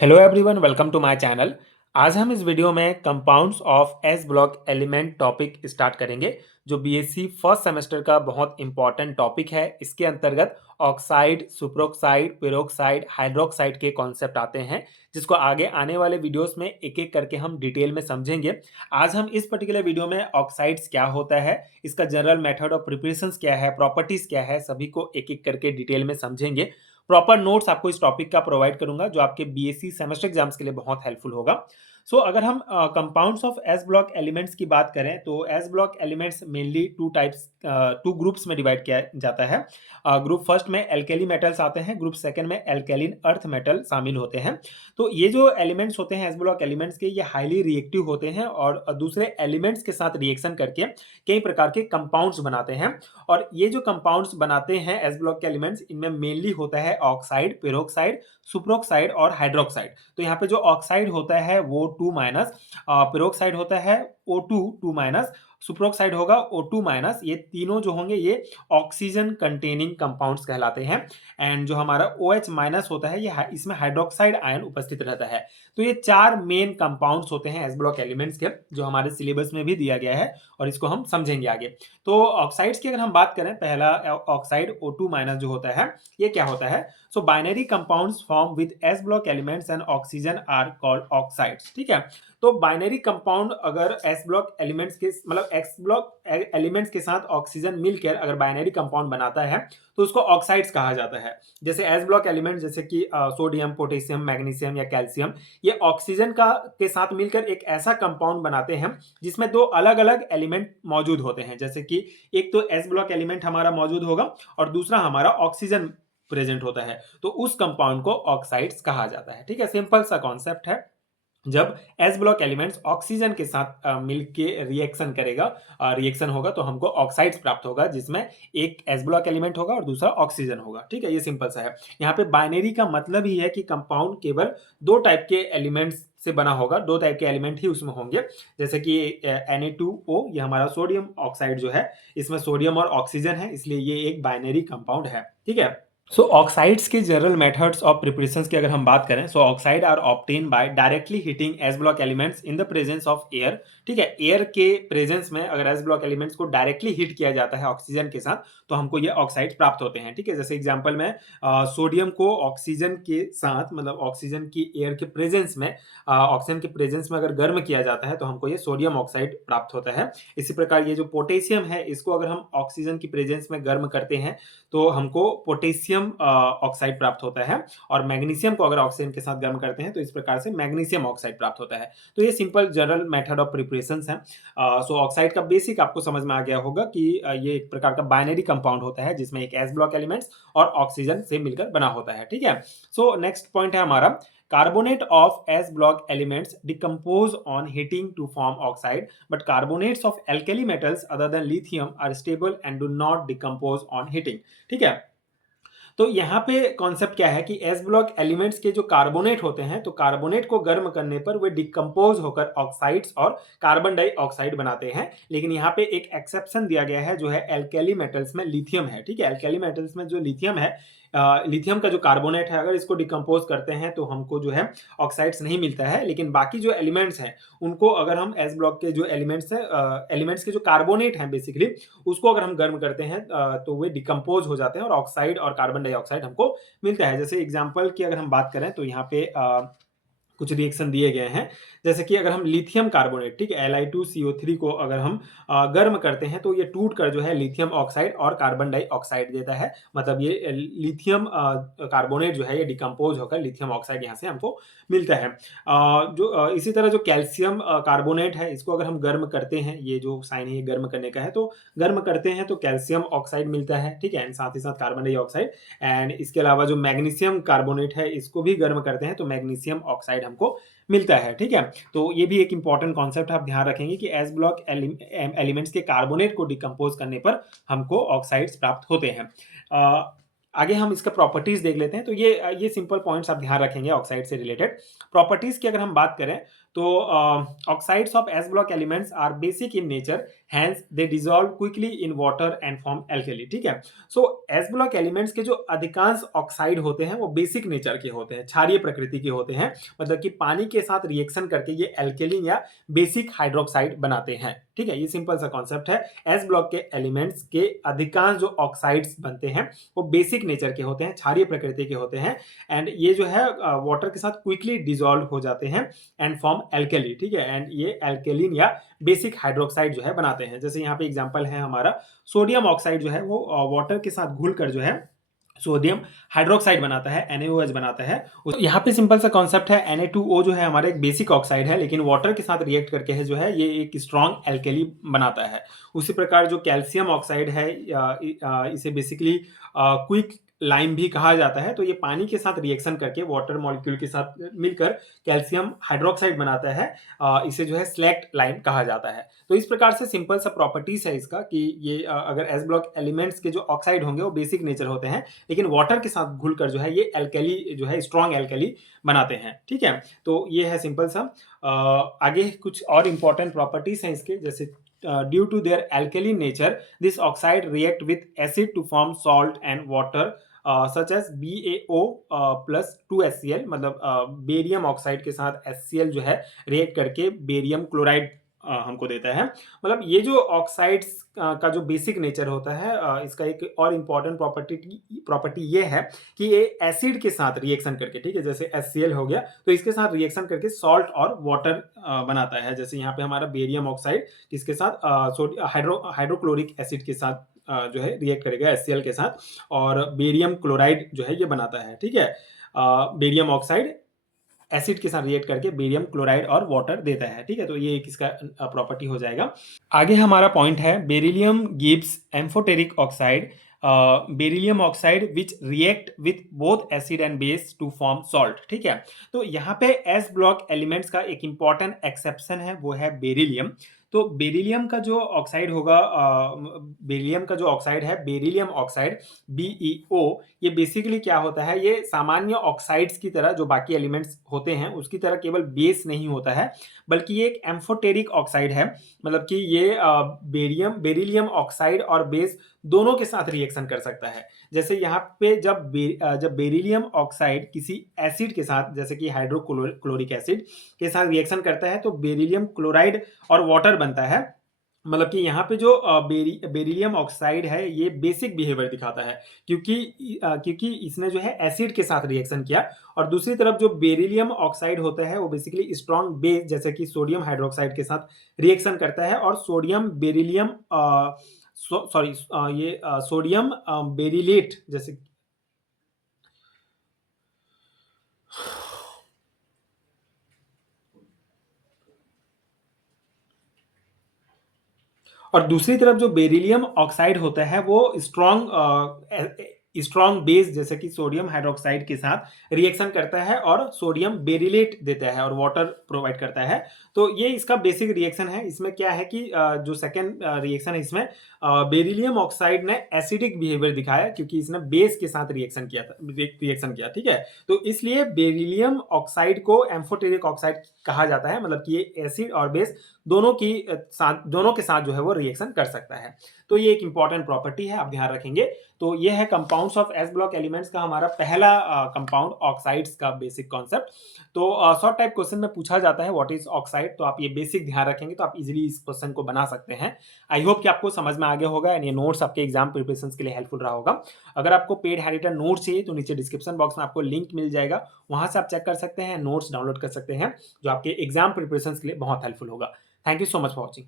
Hello everyone, welcome to my channel. आज हम इस वीडियो में compounds of S block element topic start करेंगे, जो बीएससी फर्स्ट सेमेस्टर का बहुत इंपॉर्टेंट टॉपिक है। इसके अंतर्गत ऑक्साइड, सुपरऑक्साइड, पेरोक्साइड, हाइड्रोक्साइड के कॉन्सेप्ट आते हैं, जिसको आगे आने वाले वीडियोस में एक एक करके हम डिटेल में समझेंगे। आज हम इस पर्टिकुलर वीडियो में ऑक्साइड्स क्या होता है, इसका जनरल मेथड ऑफ प्रिपरेशंस क्या है, प्रॉपर्टीज क्या है, सभी को एक एक करके डिटेल में समझेंगे। प्रॉपर नोट्स आपको इस टॉपिक का प्रोवाइड करूंगा, जो आपके बीएससी सेमेस्टर एग्जाम्स के लिए बहुत हेल्पफुल होगा। अगर हम compounds of S block elements की बात करें, तो S block elements mainly two groups में डिवाइड किया जाता है। ग्रुप फर्स्ट में एल्केली मेटल्स आते हैं, ग्रुप सेकंड में एल्केलिन अर्थ मेटल शामिल होते हैं। तो ये जो एलिमेंट्स होते हैं एस ब्लॉक एलिमेंट्स के, ये हाईली रिएक्टिव होते हैं और दूसरे एलिमेंट्स के साथ रिएक्शन करके कई प्रकार के कंपाउंड्स बनाते हैं। और ये जो कंपाउंड्स बनाते हैं एस ब्लॉक के एलिमेंट्स, इनमें मेनली होता है ऑक्साइड, पेरोक्साइड, सुपरऑक्साइड और हाइड्रोक्साइड। तो यहाँ पे जो ऑक्साइड होता है वो 2 माइनस, पेरोक्साइड होता है O2 2 माइनस, सुपरऑक्साइड होगा O2 माइनस। ये तीनों जो होंगे ये ऑक्सीजन कंटेनिंग कंपाउंड्स कहलाते हैं। एंड जो हमारा OH माइनस होता है, ये इसमें हाइड्रोक्साइड आयन उपस्थित रहता है। तो ये चार मेन कंपाउंड्स होते हैं एस ब्लॉक एलिमेंट्स के, जो हमारे सिलेबस में भी दिया गया है और इसको हम समझेंगे आगे। तो ऑक्साइड्स की अगर हम बात करें, पहला ऑक्साइड O2 माइनस जो होता है, ये क्या होता है? So binary compounds form with S block elements and oxygen are called oxides. ठीक है, तो बाइनरी कंपाउंड अगर एस ब्लॉक एलिमेंट्स के मतलब एक्स ब्लॉक एलिमेंट्स के साथ ऑक्सीजन मिलकर अगर बाइनरी कंपाउंड बनाता है, तो उसको ऑक्साइड्स कहा जाता है। जैसे एस ब्लॉक एलिमेंट्स जैसे कि सोडियम, पोटेशियम, मैग्नीशियम या कैल्शियम, ये ऑक्सीजन का के साथ मिलकर एक ऐसा कंपाउंड बनाते हैं जिसमें दो अलग अलग एलिमेंट मौजूद होते हैं। जैसे कि एक तो एस ब्लॉक एलिमेंट हमारा मौजूद होगा और दूसरा हमारा ऑक्सीजन प्रेजेंट होता है, तो उस कंपाउंड को ऑक्साइड्स कहा जाता है। ठीक है, सिंपल सा कॉन्सेप्ट है। जब एस ब्लॉक एलिमेंट्स ऑक्सीजन के साथ मिलके रिएक्शन करेगा, रिएक्शन होगा, तो हमको ऑक्साइड्स प्राप्त होगा, जिसमें एक एस ब्लॉक एलिमेंट होगा और दूसरा ऑक्सीजन होगा। ठीक है, ये सिंपल सा है। यहाँ पे बाइनरी का मतलब ही है कि कंपाउंड केवल दो टाइप के एलिमेंट्स से बना होगा, दो टाइप के एलिमेंट ही उसमें होंगे। जैसे कि Na2O, ये हमारा सोडियम ऑक्साइड जो है, इसमें सोडियम और ऑक्सीजन है, इसलिए ये एक बाइनरी कंपाउंड है। ठीक है, ऑक्साइड्स के जनरल मेथड्स ऑफ प्रिपरेशंस की अगर हम बात करें, oxide are obtain by directly heating S block elements in the presence of air. ठीक है, एयर के प्रेजेंस में अगर एस ब्लॉक एलिमेंट्स को डायरेक्टली हीट किया जाता है ऑक्सीजन के साथ, तो हमको ये ऑक्साइड्स प्राप्त होते हैं। ठीक है, जैसे एग्जांपल में सोडियम को ऑक्सीजन के साथ, मतलब ऑक्सीजन की एयर के प्रेजेंस में, ऑक्सीजन के प्रेजेंस में अगर गर्म किया जाता है, तो हमको ये सोडियम ऑक्साइड प्राप्त होता है। इसी प्रकार ये जो पोटेशियम है, इसको अगर हम ऑक्सीजन की प्रेजेंस में गर्म करते हैं, तो हमको पोटेशियम ऑक्साइड प्राप्त होता है। और मैग्नीशियम को अगर ऑक्सीजन के साथ गर्म करते हैं, तो इस प्रकार से मैग्नीशियम ऑक्साइड प्राप्त होता है। तो ये simple general method of preparation है। ऑक्साइड का बेसिक आपको समझ में आ गया होगा कि ये एक प्रकार का बाइनरी कंपाउंड होता है, जिसमें एक एस ब्लॉक एलिमेंट्स और ऑक्सीजन से मिलकर बना होता है। ठीक है, नेक्स्ट पॉइंट है हमारा, carbonate of S block elements decompose on heating to form oxide, but carbonates of alkali metals other than lithium are stable and do not decompose on heating। ठीक है, तो यहाँ पे कॉन्सेप्ट क्या है कि एस ब्लॉक एलिमेंट्स के जो कार्बोनेट होते हैं, तो कार्बोनेट को गर्म करने पर वे डिकम्पोज होकर ऑक्साइड्स और कार्बन डाइऑक्साइड बनाते हैं। लेकिन यहाँ पे एक एक्सेप्शन दिया गया है, जो है एल्केली मेटल्स में लिथियम है। ठीक है, एल्केली मेटल्स में जो लिथियम है, लिथियम का जो कार्बोनेट है, अगर इसको डिकम्पोज करते हैं तो हमको जो है ऑक्साइड्स नहीं मिलता है। लेकिन बाकी जो एलिमेंट्स हैं, उनको अगर हम एस ब्लॉक के जो एलिमेंट्स हैं, एलिमेंट्स के जो कार्बोनेट हैं बेसिकली, उसको अगर हम गर्म करते हैं, तो वे डिकम्पोज हो जाते हैं और ऑक्साइड और कार्बन डाइऑक्साइड हमको मिलता है। जैसे एग्जांपल की अगर हम बात करें, तो यहाँ पे कुछ रिएक्शन दिए गए हैं। जैसे कि अगर हम लिथियम कार्बोनेट, ठीक है, Li2CO3 को अगर हम गर्म करते हैं, तो ये टूट कर जो है लिथियम ऑक्साइड और कार्बन डाइऑक्साइड देता है। मतलब ये लिथियम कार्बोनेट जो है, ये डिकम्पोज होकर लिथियम ऑक्साइड यहाँ से हमको मिलता है। इसी तरह जो कैल्शियम कार्बोनेट है, इसको अगर हम गर्म करते हैं, ये जो साइन है ये गर्म करने का है, तो गर्म करते हैं तो कैल्शियम ऑक्साइड मिलता है। ठीक है, साथ ही साथ कार्बन डाइऑक्साइड। एंड इसके अलावा जो मैग्नीशियम कार्बोनेट है, इसको भी गर्म करते हैं तो मैग्नीशियम ऑक्साइड हमको मिलता है। ठीक है, तो ये भी एक इंपॉर्टेंट कॉन्सेप्ट आप ध्यान रखेंगे कि एस ब्लॉक एलिमेंट्स के कार्बोनेट को डिकम्पोज करने पर हमको ऑक्साइड्स प्राप्त होते हैं। आगे हम इसका प्रॉपर्टीज देख लेते हैं। तो ये सिंपल पॉइंट्स आप ध्यान रखेंगे ऑक्साइड से रिलेटेड। प्रॉपर्टीज की अगर हम बात करें, तो oxides of S block elements are basic in nature, hence they dissolve quickly in water and form alkali. ठीक है, सो एस ब्लॉक एलिमेंट्स के जो अधिकांश ऑक्साइड होते हैं वो बेसिक नेचर के होते हैं, क्षारीय प्रकृति के होते हैं, मतलब कि पानी के साथ रिएक्शन करके ये एल्केलिन या बेसिक हाइड्रोक्साइड बनाते हैं। ठीक है, ये सिंपल सा कॉन्सेप्ट है। एस ब्लॉक के एलिमेंट्स के अधिकांश जो ऑक्साइड्स बनते हैं वो बेसिक नेचर के होते हैं, क्षारीय प्रकृति के होते हैं, एंड ये जो है वाटर के साथ क्विकली डिसॉल्व हो जाते हैं एंड फॉर्म एल्केली। ठीक है, एंड ये एल्केलिन या बेसिक हाइड्रोक्साइड जो है बनाते हैं। जैसे यहाँ पे एग्जांपल है हमारा सोडियम ऑक्साइड जो है वो वाटर के साथ घुलकर जो है सोडियम हाइड्रोक्साइड बनाता है, NaOH बनाता है। यहाँ पे सिंपल सा कॉन्सेप्ट है, Na2O जो है हमारा एक बेसिक ऑक्साइड है, लेकिन वाटर के साथ रिएक्ट करके है जो है ये एक स्ट्रॉन्ग एल्केली बनाता है। उसी प्रकार जो कैल्शियम ऑक्साइड है इसे बेसिकली क्विक लाइम भी कहा जाता है। तो ये पानी के साथ रिएक्शन करके वाटर मॉलिक्यूल के साथ मिलकर कैल्शियम हाइड्रोक्साइड बनाता है, इसे जो है स्लैक्ट लाइम कहा जाता है। तो इस प्रकार से सिंपल सा प्रॉपर्टीज है इसका कि ये अगर एस ब्लॉक एलिमेंट्स के जो ऑक्साइड होंगे वो बेसिक नेचर होते हैं, लेकिन वाटर के साथ घुलकर जो है ये एल्कली जो है स्ट्रॉन्ग एल्कली बनाते हैं। ठीक है, तो ये है सिंपल सा। आगे कुछ और इंपॉर्टेंट प्रॉपर्टीज हैं इसके, जैसे due to their alkaline nature, this oxide react with acid to form salt and water such as BaO plus 2HCl, मतलब बेरियम ऑक्साइड के साथ HCl जो है रिएक्ट करके बेरियम क्लोराइड हमको देता है। मतलब ये जो ऑक्साइड्स का जो बेसिक नेचर होता है, इसका एक और इम्पॉर्टेंट प्रॉपर्टी ये है कि ये एसिड के साथ रिएक्शन करके, ठीक है, जैसे HCl हो गया तो इसके साथ रिएक्शन करके सॉल्ट और वाटर बनाता है। जैसे यहाँ पे हमारा बेरियम ऑक्साइड इसके साथ हाइड्रोक्लोरिक एसिड के साथ जो है रिएक्ट करेगा HCl के साथ, और बेरियम क्लोराइड जो है ये बनाता है। ठीक है, बेरियम ऑक्साइड एसिड के साथ रिएक्ट करके बेरियम क्लोराइड और वाटर देता है। ठीक है, तो ये एक इसका प्रॉपर्टी हो जाएगा। आगे हमारा पॉइंट है beryllium gives amphoteric oxide, beryllium oxide which react with both acid and base to form salt. ठीक है, तो यहाँ पे एस ब्लॉक एलिमेंट्स का एक इंपॉर्टेंट एक्सेप्शन है, वो है बेरिलियम। तो बेरिलियम का जो ऑक्साइड होगा, बेरिलियम का जो ऑक्साइड है बेरिलियम ऑक्साइड BeO, ये बेसिकली क्या होता है, ये सामान्य ऑक्साइड्स की तरह जो बाकी एलिमेंट्स होते हैं उसकी तरह केवल बेस नहीं होता है, बल्कि ये एक एम्फोटेरिक ऑक्साइड है। मतलब कि ये बेरिलियम ऑक्साइड और बेस दोनों के साथ रिएक्शन कर सकता है। जैसे यहाँ पे जब बेरिलियम ऑक्साइड किसी एसिड के साथ, जैसे कि हाइड्रोक्लोरिक एसिड के साथ रिएक्शन करता है तो बेरिलियम क्लोराइड और वाटर बनता है। मतलब कि यहाँ पे जो बेरिलियम ऑक्साइड है ये बेसिक बिहेवियर दिखाता है, क्योंकि इसने जो है एसिड के साथ रिएक्शन किया, और दूसरी तरफ जो बेरिलियम ऑक्साइड होता है वो बेसिकली स्ट्रॉन्ग बेस जैसे कि सोडियम हाइड्रोक्साइड के साथ रिएक्शन करता है, और सोडियम बेरिलियम सोडियम बेरिलेट जैसे और दूसरी तरफ जो बेरिलियम ऑक्साइड होता है वो स्ट्रॉन्ग बेस जैसे कि सोडियम हाइड्रोक्साइड के साथ रिएक्शन करता है और सोडियम बेरिलेट देता है और वाटर प्रोवाइड करता है। तो ये इसका बेसिक रिएक्शन है। इसमें क्या है कि जो सेकेंड रिएक्शन है इसमें बेरिलियम ऑक्साइड ने एसिडिक बिहेवियर दिखाया, क्योंकि इसने बेस के साथ रिएक्शन किया। ठीक है, तो इसलिए बेरिलियम ऑक्साइड को एम्फोटेरिक ऑक्साइड कहा जाता है, मतलब कि ये एसिड और बेस दोनों के साथ जो है वो रिएक्शन कर सकता है। तो ये एक इंपॉर्टेंट प्रॉपर्टी है, आप ध्यान रखेंगे। तो ये है compounds of S block elements का हमारा पहला कंपाउंड ऑक्साइड्स का बेसिक कॉन्सेप्ट। तो शॉर्ट टाइप क्वेश्चन में पूछा जाता है व्हाट इज ऑक्साइड, तो आप ये बेसिक ध्यान रखेंगे तो आप इजीली इस क्वेश्चन को बना सकते हैं। आई होप कि आपको समझ में आ गया होगा एंड ये नोट्स आपके एग्जाम प्रिपरेशन के लिए हेल्पफुल रहा होगा। अगर आपको पेड हैंडरिटन नोट्स चाहिए तो नीचे डिस्क्रिप्शन बॉक्स में आपको लिंक मिल जाएगा, वहां से आप चेक कर सकते हैं, नोट्स डाउनलोड कर सकते हैं, जो आपके एग्जाम प्रिपरेशन के लिए बहुत हेल्पफुल होगा। Thank you so much for watching.